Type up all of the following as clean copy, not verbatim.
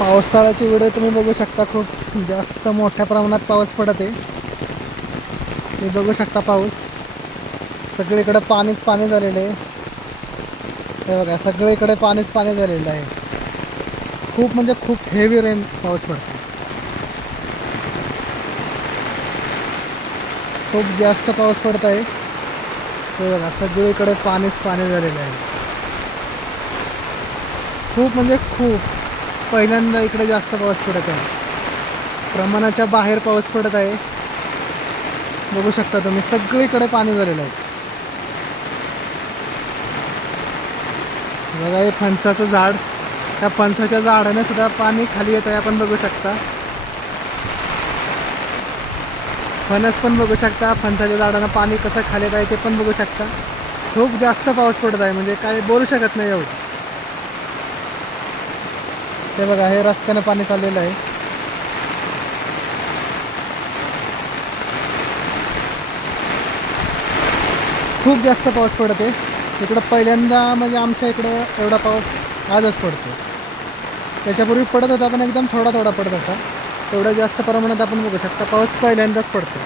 पावसाळ्याची व्हिडिओ तुम्ही बघू शकता. खूप जास्त मोठ्या प्रमाणात पाऊस पडत आहे. तुम्ही बघू शकता पाऊस सगळीकडे पाणीच पाणी झालेलं आहे. हे बघा सगळीकडे पाणीच पाणी झालेलं आहे. खूप म्हणजे खूप हेवी रेन पाऊस पडतो. खूप जास्त पाऊस पडत आहे. हे बघा सगळीकडे पाणीच पाणी झालेलं आहे. खूप म्हणजे खूप पहिल्यांदा इकडे जास्त पाऊस पडत आहे. प्रमाणाच्या बाहेर पाऊस पडत आहे. बघू शकता तुम्ही सगळीकडे पाणी झालेलं आहे. बघा हे फणसाचं झाड, त्या फणसाच्या झाडाने सुद्धा पाणी खाली येत आहे. आपण बघू शकता फणस पण बघू शकता. फणसाच्या झाडानं पाणी कसं खाली येत आहे ते पण बघू शकता. खूप जास्त पाऊस पडत आहे म्हणजे काय बोलू शकत नाही एवढं. ते बघा हे रस्त्यानं पाणी चाललेलं आहे. खूप जास्त पाऊस पडत आहे इकडं. पहिल्यांदा म्हणजे आमच्या इकडं एवढा पाऊस आजच पडतो. त्याच्यापूर्वी पडत होता पण एकदम थोडा थोडा पडत होता. तेवढ्या जास्त प्रमाणात आपण बघू शकता पाऊस पहिल्यांदाच पडतो.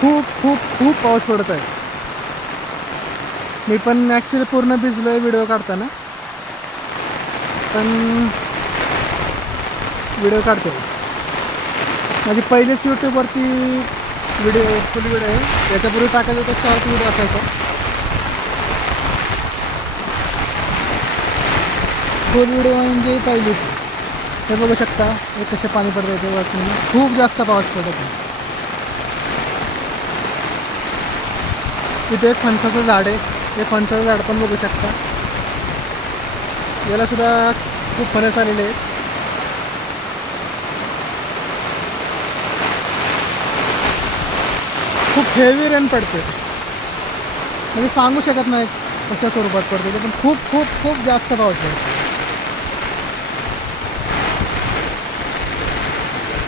खूप खूप खूप पाऊस पडत आहे. मी पण ॲक्च्युली पूर्ण भिजलो आहे व्हिडिओ काढताना, पण व्हिडिओ काढतो. माझी पहिलेच यूट्यूबवरती व्हिडिओ फुल व्हिडिओ आहे. याच्यापूर्वी टाकायचं होतं शॉर्ट व्हिडिओ असायचा. फुल व्हिडिओ म्हणजे पहिलीच. हे बघू शकता हे कसे पाणी पडत आहे ते वाचून. खूप जास्त पाऊस पडत आहे. तिथे एक फणसाचं झाड आहे. हे फणसाचं झाड पण बघू शकता. याला सुद्धा खूप फणस आलेले आहेत. खूप हेवी रेन पडते म्हणजे सांगू शकत नाही कशा स्वरूपात पडते ते, पण खूप खूप खूप जास्त पाऊस पडतो.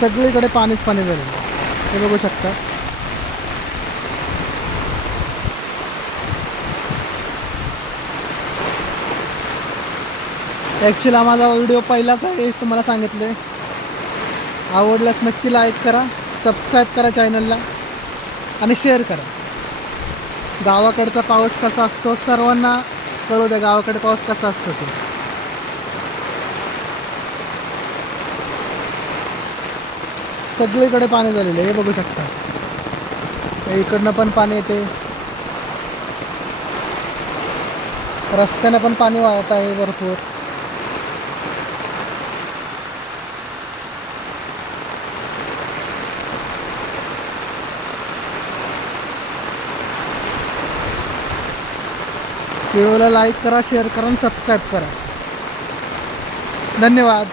सगळीकडे पाणीच पाणी झालेलं आहे. हे बघू शकता. ॲक्च्युली हा माझा व्हिडिओ पहिलाच आहे तुम्हाला सांगितले. आवडल्यास नक्की लाईक करा, सबस्क्राईब करा चॅनलला आणि शेअर करा. गावाकडचा पाऊस कसा असतो सर्वांना कळू द्या. गावाकडे पाऊस कसा असतो ते. सगळीकडे पाणी झालेलं आहे. हे बघू शकता. इकडनं पण पाणी येते. रस्त्यानं पण पाणी वाहत आहे भरपूर. व्हिडिओला लाईक करा, शेअर करा आणि सबस्क्राईब करा. धन्यवाद.